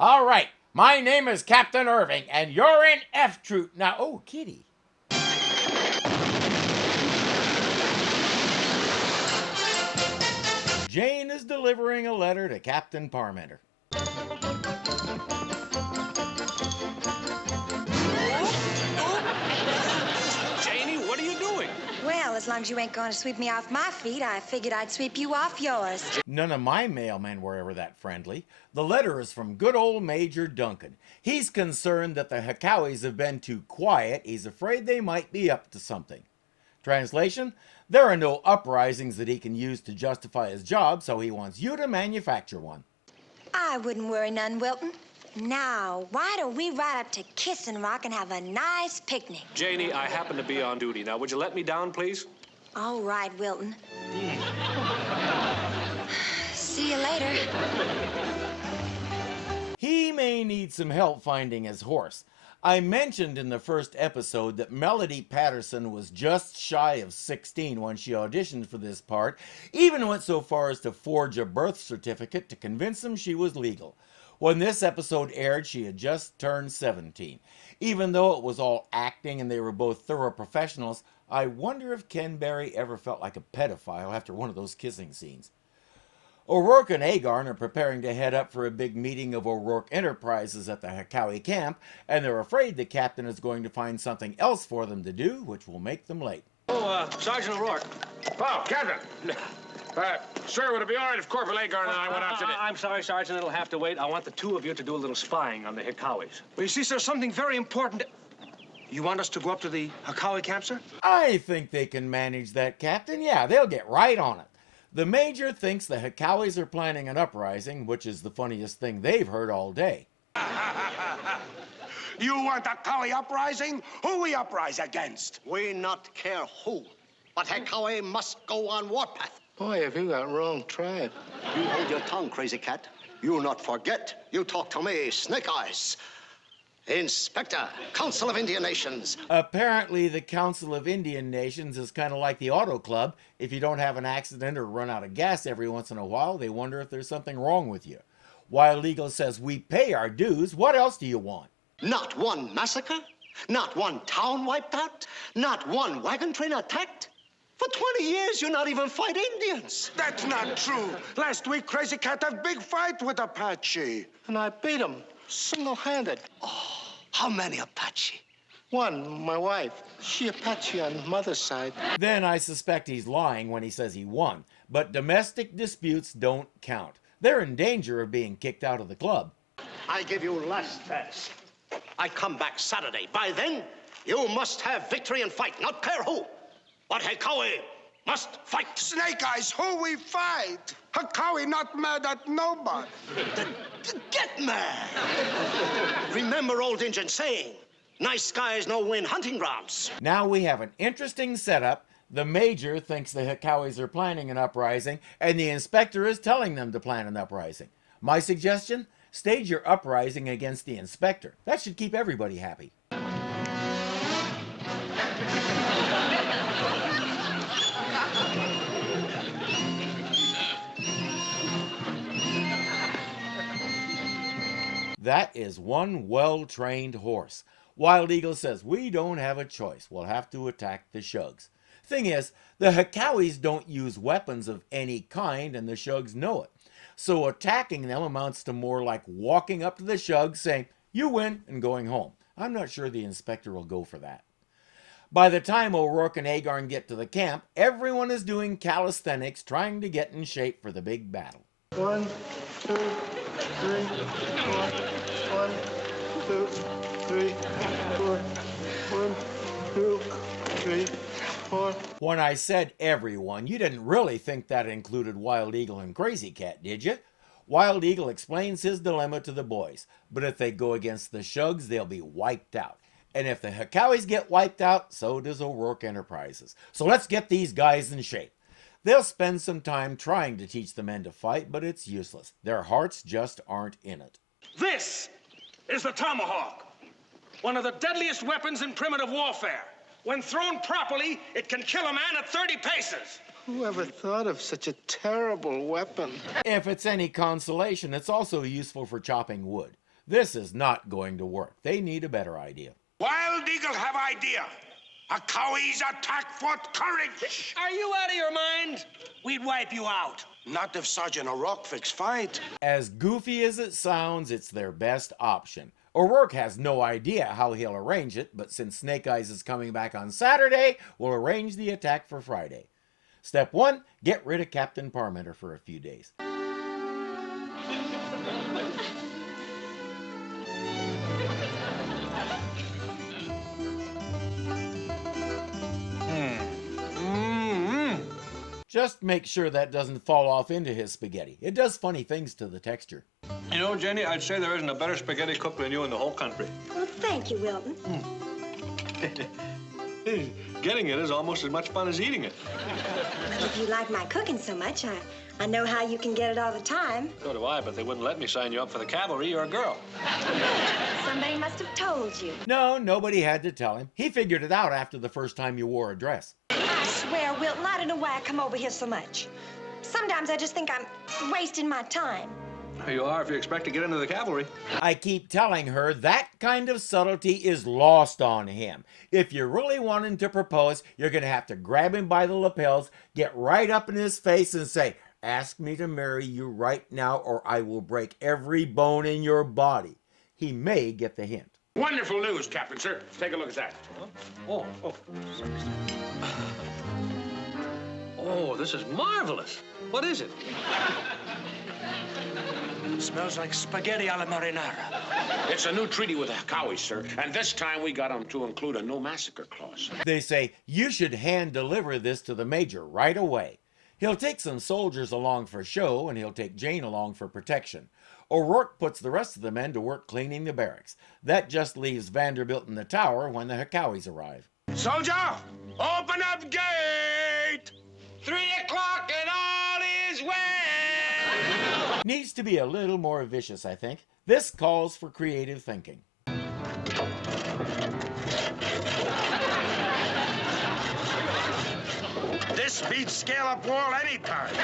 All right, my name is Captain Irving, and you're in F Troop. Now, oh, kitty. Jane is delivering a letter to Captain Parmenter. Janie, what are you doing? Well, as long as you ain't going to sweep me off my feet, I figured I'd sweep you off yours. None of my mailmen were ever that friendly. The letter is from good old Major Duncan. He's concerned that the Hekawis have been too quiet. He's afraid they might be up to something. Translation: there are no uprisings that he can use to justify his job, so he wants you to manufacture one. I wouldn't worry none, Wilton. Now, why don't we ride up to Kissin' Rock and have a nice picnic? Janie, I happen to be on duty. Now, would you let me down, please? All right, Wilton. See you later. He may need some help finding his horse. I mentioned in the first episode that Melody Patterson was just shy of 16 when she auditioned for this part, even went so far as to forge a birth certificate to convince him she was legal. When this episode aired, she had just turned 17. Even though it was all acting and they were both thorough professionals, I wonder if Ken Barry ever felt like a pedophile after one of those kissing scenes. O'Rourke and Agarn are preparing to head up for a big meeting of O'Rourke Enterprises at the Hekawi camp, and they're afraid the captain is going to find something else for them to do, which will make them late. Oh, Sergeant O'Rourke. Oh, Captain. Sir, would it be all right if Corporal Agarn and I went out today? I'm sorry, Sergeant. It'll have to wait. I want the two of you to do a little spying on the Hekawis. Well, you see, sir, something very important. You want us to go up to the Hekawi camp, sir? I think they can manage that, Captain. Yeah, they'll get right on it. The Major thinks the Hekawis are planning an uprising, which is the funniest thing they've heard all day. You want a Hekawi uprising? Who we uprise against? We not care who, but Hekawi must go on warpath. Boy, have you got wrong tribe. You hold your tongue, crazy cat. You not forget. You talk to me, Snake Eyes. Inspector, Council of Indian Nations. Apparently, the Council of Indian Nations is kind of like the auto club. If you don't have an accident or run out of gas every once in a while, they wonder if there's something wrong with you. Wild Eagle says, we pay our dues. What else do you want? Not one massacre, not one town wiped out, not one wagon train attacked. For 20 years, you not even fight Indians. That's not true. Last week, Crazy Cat had a big fight with Apache. And I beat him single-handed. Oh, how many Apache? One, my wife. She Apache on mother's side. Then I suspect he's lying when he says he won. But domestic disputes don't count. They're in danger of being kicked out of the club. I give you last chance. I come back Saturday. By then, you must have victory and fight, not care who. But Hekawi must fight. Snake Eyes, who we fight? Hekawi not mad at nobody. Get mad. Remember old Indian saying, nice skies no win hunting grounds. Now we have an interesting setup. The Major thinks the Hekawis are planning an uprising, and the inspector is telling them to plan an uprising. My suggestion? Stage your uprising against the inspector. That should keep everybody happy. That is one well-trained horse. Wild Eagle says, we don't have a choice. We'll have to attack the Shugs. Thing is, the Hekawis don't use weapons of any kind, and the Shugs know it. So attacking them amounts to more like walking up to the Shugs, saying, you win, and going home. I'm not sure the inspector will go for that. By the time O'Rourke and Agarn get to the camp, everyone is doing calisthenics, trying to get in shape for the big battle. 1, 2, 3, 4. 1, 2, 3, 4. 1, 2, 3, 4. When I said everyone, you didn't really think that included Wild Eagle and Crazy Cat, did you? Wild Eagle explains his dilemma to the boys, but if they go against the Shugs, they'll be wiped out. And if the Hekawis get wiped out, so does O'Rourke Enterprises. So let's get these guys in shape. They'll spend some time trying to teach the men to fight, but it's useless. Their hearts just aren't in it. This is the tomahawk, one of the deadliest weapons in primitive warfare. When thrown properly, it can kill a man at 30 paces. Whoever thought of such a terrible weapon? If it's any consolation, it's also useful for chopping wood. This is not going to work. They need a better idea. Wild Eagle have idea. Hekawis attack Fort Courage. Are you out of your mind? We'd wipe you out. Not if Sergeant O'Rourke fix fight. As goofy as it sounds, it's their best option. O'Rourke has no idea how he'll arrange it, but since Snake Eyes is coming back on Saturday, we'll arrange the attack for Friday. Step 1, get rid of Captain Parmenter for a few days. Just make sure that doesn't fall off into his spaghetti. It does funny things to the texture. You know, Jenny, I'd say there isn't a better spaghetti cook than you in the whole country. Well, thank you, Wilton. Getting it is almost as much fun as eating it. If you like my cooking so much, I know how you can get it all the time. So do I, but they wouldn't let me sign you up for the cavalry. You're a girl. Somebody must have told you. No, nobody had to tell him. He figured it out after the first time you wore a dress. I swear, Wilton, I don't know why I come over here so much. Sometimes I just think I'm wasting my time. You are if you expect to get into the cavalry. I keep telling her that kind of subtlety is lost on him. If you really want him to propose, you're going to have to grab him by the lapels, get right up in his face and say, "Ask me to marry you right now or I will break every bone in your body." He may get the hint. Wonderful news, Captain, sir. Take a look at that. Oh, this is marvelous. What is it? Smells like spaghetti alla marinara. It's a new treaty with the Hekawis, sir, and this time we got them to include a no massacre clause. They say, you should hand deliver this to the major right away. He'll take some soldiers along for show, and he'll take Jane along for protection. O'Rourke puts the rest of the men to work cleaning the barracks. That just leaves Vanderbilt in the tower when the Hekawis arrive. Soldier, open up gate! 3 o'clock and all is well! Needs to be a little more vicious, I think. This calls for creative thinking. This beats scale-up wall anytime.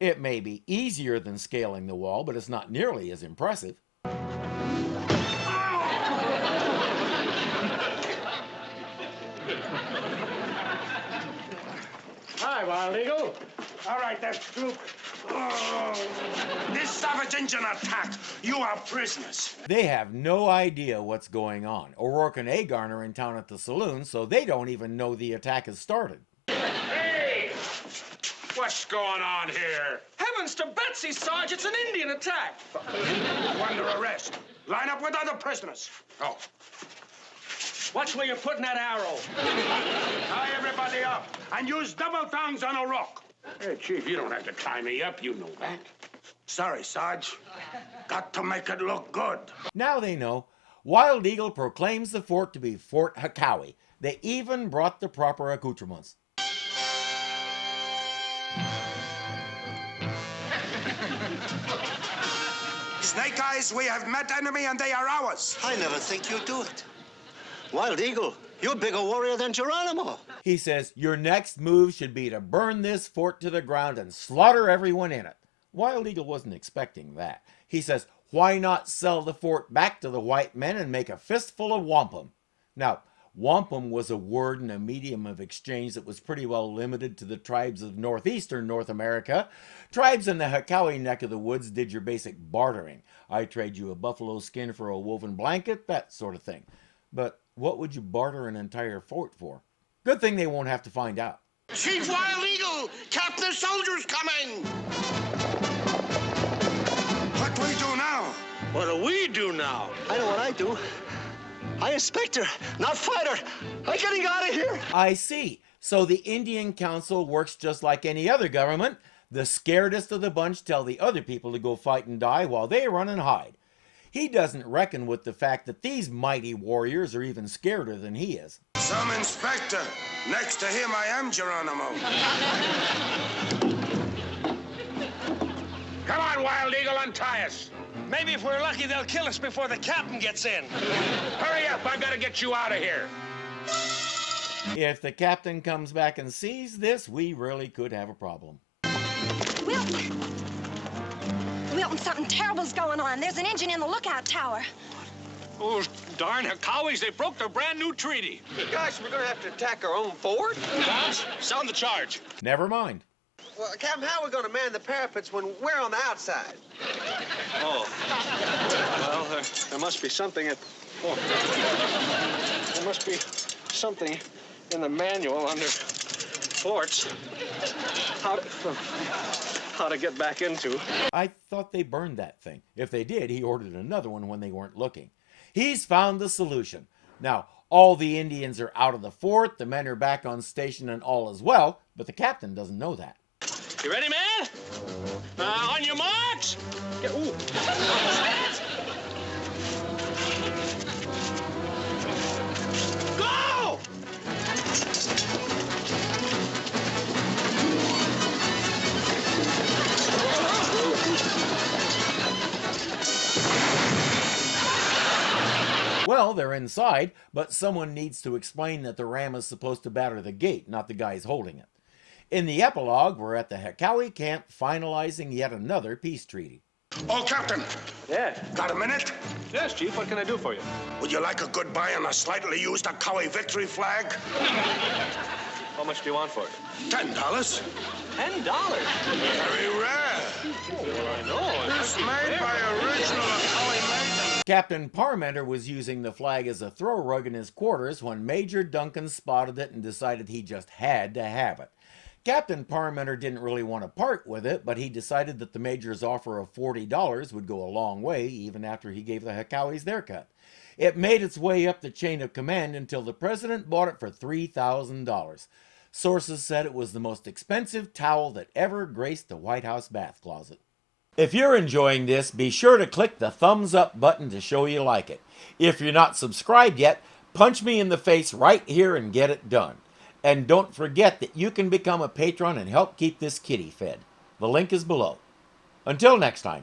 It may be easier than scaling the wall, but it's not nearly as impressive. Hi, Wild Eagle. All right, that's Duke. Oh. This savage engine attack. You are prisoners. They have no idea what's going on. O'Rourke and Agarn are in town at the saloon, so they don't even know the attack has started. Hey! What's going on here? Heavens to Betsy, Sarge, it's an Indian attack. You under arrest. Line up with other prisoners. Oh. Watch where you're putting that arrow. Tie everybody up and use double tongues on a rock. Hey, Chief, you don't have to tie me up. You know that. Sorry, Sarge. Got to make it look good. Now they know. Wild Eagle proclaims the fort to be Fort Hekawi. They even brought the proper accoutrements. Snake Eyes, we have met enemy and they are ours. I never think you'd do it. Wild Eagle, you're a bigger warrior than Geronimo. He says your next move should be to burn this fort to the ground and slaughter everyone in it. Wild Eagle wasn't expecting that. He says, why not sell the fort back to the white men and make a fistful of wampum? Now, wampum was a word and a medium of exchange that was pretty well limited to the tribes of northeastern North America. Tribes in the Hekawi neck of the woods did your basic bartering. I trade you a buffalo skin for a woven blanket, that sort of thing. But what would you barter an entire fort for? Good thing they won't have to find out. Chief Wild Eagle, Captain Soldier's coming. What do we do now? What do we do now? I know what I do. I inspect her, not fight her. I'm getting out of here. I see. So the Indian Council works just like any other government. The scaredest of the bunch tell the other people to go fight and die while they run and hide. He doesn't reckon with the fact that these mighty warriors are even scareder than he is. Some inspector. Next to him, I am Geronimo. Come on, Wild Eagle, untie us. Maybe if we're lucky, they'll kill us before the captain gets in. Hurry up, I've got to get you out of here. If the captain comes back and sees this, we really could have a problem. Wilton! Wilton, something terrible's going on. There's an engine in the lookout tower. Oh, darn Hekawis, they broke their brand new treaty. Gosh, we're gonna have to attack our own fort? Sound the charge. Never mind. Well, Captain, how are we gonna man the parapets when we're on the outside? Oh. Well, there must be something there must be something in the manual under forts. How to get back into. I thought they burned that thing. If they did, he ordered another one when they weren't looking. He's found the solution. Now, all the Indians are out of the fort, the men are back on station, and all is well, but the captain doesn't know that. You ready, man? On your marks. Ooh. Go! Well, they're inside, but someone needs to explain that the ram is supposed to batter the gate, not the guys holding it. In the epilogue, we're at the Hekawi camp finalizing yet another peace treaty. Oh, Captain, Yeah. got a minute? Yes, Chief. What can I do for you? Would you like a goodbye on a slightly used Hekawi victory flag? How much do you want for it? $10. $10. Very rare. I know. This made by original Hekawi maiden. Captain Parmenter was using the flag as a throw rug in his quarters when Major Duncan spotted it and decided he just had to have it. Captain Parmenter didn't really want to part with it, but he decided that the Major's offer of $40 would go a long way, even after he gave the Hekawis their cut. It made its way up the chain of command until the president bought it for $3,000. Sources said it was the most expensive towel that ever graced the White House bath closet. If you're enjoying this, be sure to click the thumbs up button to show you like it. If you're not subscribed yet, punch me in the face right here and get it done. And don't forget that you can become a patron and help keep this kitty fed. The link is below. Until next time.